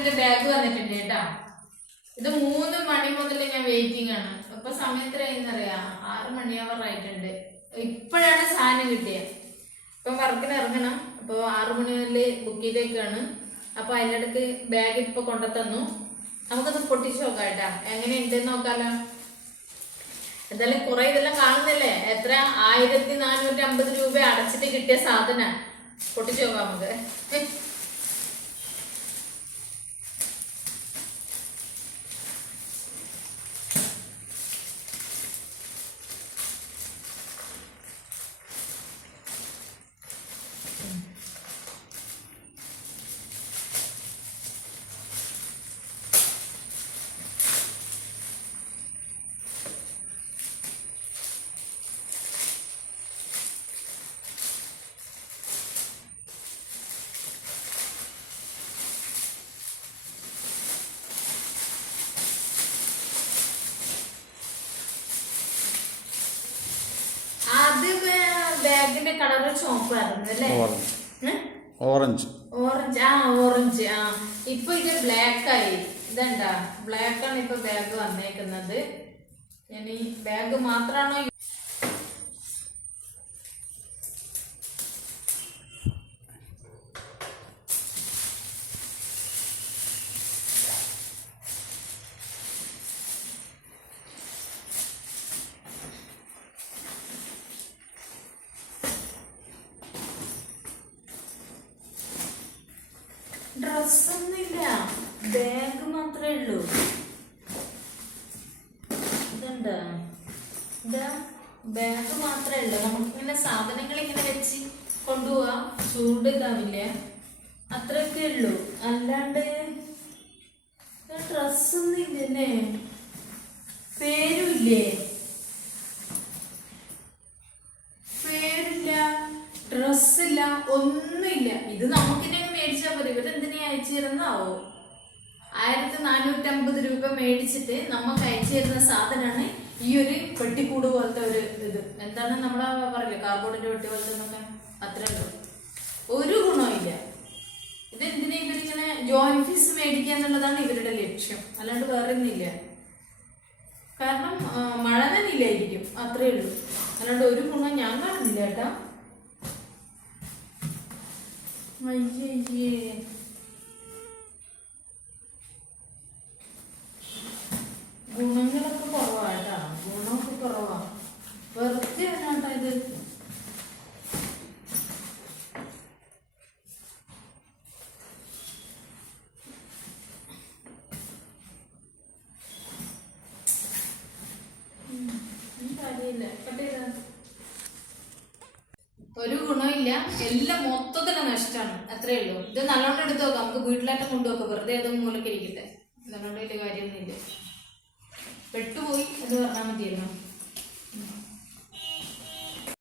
എന്റെ ബാഗ് വന്നിട്ടുണ്ട് കേട്ടാ. ഇത് മൂന്ന് മണി മുതൽ ഞാൻ വെയിറ്റിംഗ് ആണ്. ഇപ്പൊ സമയം എത്രയായിന്നറിയാം? ആറ് മണിയാവാറായിട്ടുണ്ട് ഇപ്പോഴാണ് സാധനം കിട്ടിയത് ഇപ്പൊ വർക്കിന് ഇറങ്ങണം. അപ്പൊ ആറു മണി മുതൽ ബുക്ക് ചെയ്തേക്കാണ്. അപ്പൊ അതിനിടക്ക് ബാഗ് ഇപ്പൊ കൊണ്ടുതന്നു നമുക്കത് പൊട്ടിച്ചു നോക്കാം കേട്ടാ. എങ്ങനെയുണ്ട് നോക്കാലോ. എന്തായാലും കുറെ ഇതെല്ലാം കാണുന്നില്ലേ? എത്ര? ആയിരത്തി നാനൂറ്റി അമ്പത് രൂപ അടച്ചിട്ട് കിട്ടിയ സാധന. പൊട്ടിച്ചു നോക്കാം നമുക്ക്. ബാഗിന്റെ കളർ ചോപ്പായിരുന്നു അല്ലേ? ഓറഞ്ച്? ഓറഞ്ച്. ആ ഓറഞ്ച്. ആ ഇപ്പൊ ഇത് ബ്ലാക്ക് ആയി. ഇതെന്താ? ബ്ലാക്ക് ആണ് ഇപ്പൊ ബാഗ് വന്നേക്കുന്നത്. ഞാൻ ഈ ബാഗ് മാത്രാണോ യു- ഡ്രസ്സൊന്നുമില്ല ബാഗ് മാത്രമേ ഉള്ളൂ. ഇതുണ്ട് ഇതാ ബാഗ് മാത്രമേ ഉള്ളൂ. നമുക്കിങ്ങനെ സാധനങ്ങൾ ഇങ്ങനെ വെച്ച് കൊണ്ടുപോവാം. ചൂട് ഇതാവില്ല? അത്രയൊക്കെ ഉള്ളൂ. അല്ലാണ്ട് ഡ്രസ്സൊന്നും ഇല്ലല്ലേ? പേരുമില്ലേ? പേരില്ല ഡ്രസ്സില്ല ഒന്നുമില്ല. ഇത് നമുക്കിനെ ഇവരെന്തിനാ അയച്ചു തരുന്നാവോ ആയിരത്തി നാനൂറ്റമ്പത് രൂപ മേടിച്ചിട്ട് നമുക്ക് അയച്ചു സാധനമാണ് ഈ ഒരു പെട്ടിക്കൂട് പോലത്തെ ഒരു ഇത്. എന്താണ് നമ്മളെ പറയില്ലേ കാർബോർഡിന്റെ പെട്ടി പോലത്തെ എന്നൊക്കെ? അത്രേ ഉള്ളൂ. ഒരു ഗുണമില്ല ഇത് എന്തിനാ ഇവരിങ്ങനെ ജോയിന്റ് ഫീസ് മേടിക്കുക എന്നുള്ളതാണ് ഇവരുടെ ലക്ഷ്യം. അല്ലാണ്ട് വേറെ ഒന്നില്ല കാരണം മഴ തന്നെ ഇല്ലായിരിക്കും. അത്രേ ഉള്ളൂ. അല്ലാണ്ട് ഒരു ഗുണം ഞാൻ കാണുന്നില്ല കേട്ടാ. അയ്യേ ചെയ്താ ഒരു ഗുണമില്ല. എല്ലാം മൊത്തത്തിൽ നഷ്ടമാണ് അത്രേ ഉള്ളൂ. ഇത് നല്ലോണം എടുത്തു നോക്കാം. നമുക്ക് വീട്ടിലായിട്ട് കൊണ്ടുപോക്കാം വെറുതെ അത് മൂലക്ക് ഇരിക്കട്ടെ. നല്ലോണം വലിയ കാര്യമൊന്നുമില്ല. പെട്ടുപോയി എന്ന് പറഞ്ഞാൽ മതിയല്ലോ.